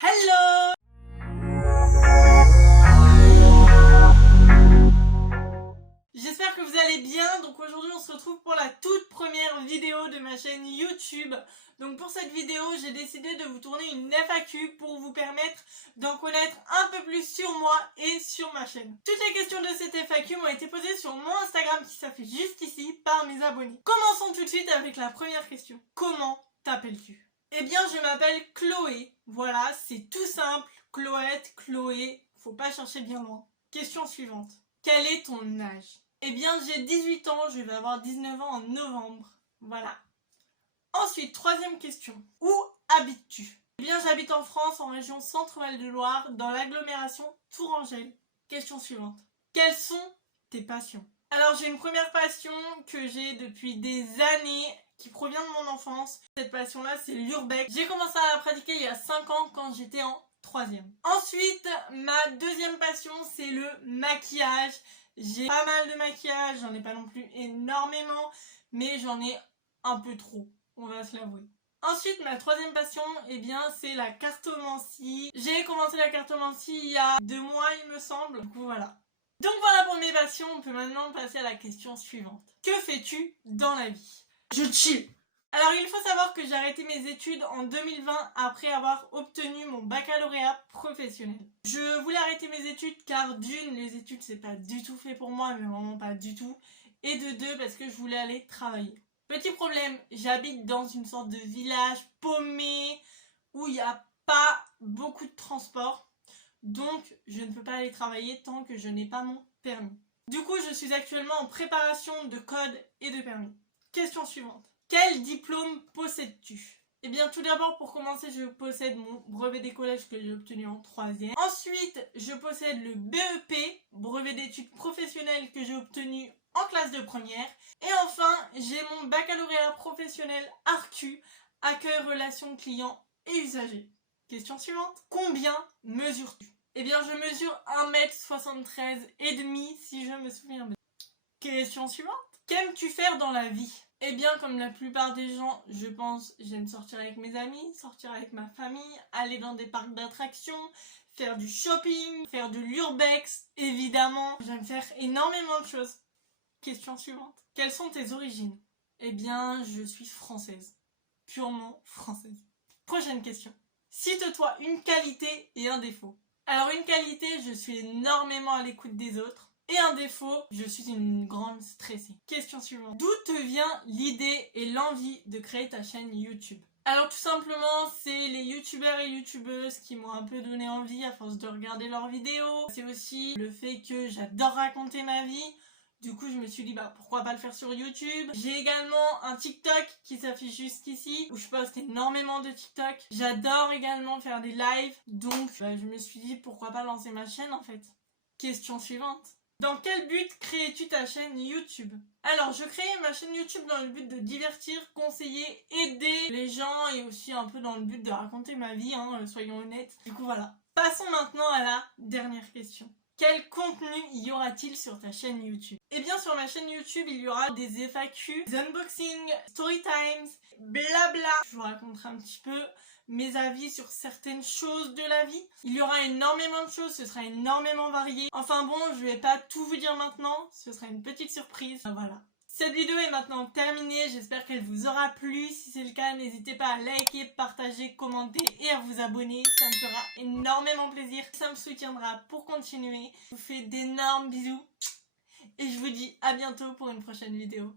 Hello! J'espère que vous allez bien. Donc aujourd'hui on se retrouve pour la toute première vidéo de ma chaîne YouTube. Donc pour cette vidéo j'ai décidé de vous tourner une FAQ pour vous permettre d'en connaître un peu plus sur moi et sur ma chaîne. Toutes les questions de cette FAQ m'ont été posées sur mon Instagram qui s'affiche juste ici par mes abonnés. Commençons tout de suite avec la première question. Comment t'appelles-tu? Eh bien je m'appelle Chloé. Voilà, c'est tout simple. Chloette, Chloé, faut pas chercher bien loin. Question suivante. Quel est ton âge? Eh bien, j'ai 18 ans, je vais avoir 19 ans en novembre. Voilà. Ensuite, troisième question. Où habites-tu? Eh bien, j'habite en France, en région Centre-Val de Loire, dans l'agglomération Tourangelle. Question suivante. Quelles sont tes passions? Alors, j'ai une première passion que j'ai depuis des années, qui provient de mon enfance. Cette passion-là, c'est l'urbex. J'ai commencé à la pratiquer il y a 5 ans quand j'étais en troisième. Ensuite, ma deuxième passion, c'est le maquillage. J'ai pas mal de maquillage, j'en ai pas non plus énormément, mais j'en ai un peu trop, on va se l'avouer. Ensuite, ma troisième passion, eh bien, c'est la cartomancie. J'ai commencé la cartomancie il y a 2 mois, il me semble. Du coup, voilà. Donc voilà pour mes passions, on peut maintenant passer à la question suivante. Que fais-tu dans la vie? Je chill. Alors il faut savoir que j'ai arrêté mes études en 2020 après avoir obtenu mon baccalauréat professionnel. Je voulais arrêter mes études car d'une, les études c'est pas du tout fait pour moi, mais vraiment pas du tout. Et de deux, parce que je voulais aller travailler. Petit problème, j'habite dans une sorte de village paumé où il n'y a pas beaucoup de transport. Donc je ne peux pas aller travailler tant que je n'ai pas mon permis. Du coup je suis actuellement en préparation de code et de permis. Question suivante. Quel diplôme possèdes-tu? Eh bien tout d'abord pour commencer je possède mon brevet d'écolage que j'ai obtenu en 3e. Ensuite je possède le BEP, brevet d'études professionnelles que j'ai obtenu en classe de première. Et enfin j'ai mon baccalauréat professionnel ARCU, accueil relations clients et usagers. Question suivante. Combien mesures-tu? Eh bien je mesure 1m73 et demi si je me souviens bien. Question suivante. Qu'aimes-tu faire dans la vie? Eh bien, comme la plupart des gens, je pense, j'aime sortir avec mes amis, sortir avec ma famille, aller dans des parcs d'attractions, faire du shopping, faire de l'urbex, évidemment. J'aime faire énormément de choses. Question suivante. Quelles sont tes origines? Eh bien, je suis française. Purement française. Prochaine question. Cite-toi une qualité et un défaut. Alors, une qualité, je suis énormément à l'écoute des autres. Et un défaut, je suis une grande stressée. Question suivante. D'où te vient l'idée et l'envie de créer ta chaîne YouTube? Alors tout simplement, c'est les youtubeurs et youtubeuses qui m'ont un peu donné envie à force de regarder leurs vidéos. C'est aussi le fait que j'adore raconter ma vie. Du coup, je me suis dit, bah pourquoi pas le faire sur YouTube. J'ai également un TikTok qui s'affiche juste ici, où je poste énormément de TikTok. J'adore également faire des lives, donc je me suis dit, pourquoi pas lancer ma chaîne en fait. Question suivante. Dans quel but créais-tu ta chaîne YouTube? Alors, je créais ma chaîne YouTube dans le but de divertir, conseiller, aider les gens et aussi un peu dans le but de raconter ma vie, soyons honnêtes. Du coup, voilà. Passons maintenant à la dernière question. Quel contenu y aura-t-il sur ta chaîne YouTube? Eh bien, sur ma chaîne YouTube, il y aura des FAQ, des unboxings, story times, blabla. Je vous raconterai un petit peu mes avis sur certaines choses de la vie. Il y aura énormément de choses, ce sera énormément varié. Enfin bon, je vais pas tout vous dire maintenant, ce sera une petite surprise. Voilà. Cette vidéo est maintenant terminée, j'espère qu'elle vous aura plu. Si c'est le cas, n'hésitez pas à liker, partager, commenter et à vous abonner. Ça me fera énormément plaisir, ça me soutiendra pour continuer. Je vous fais d'énormes bisous et je vous dis à bientôt pour une prochaine vidéo.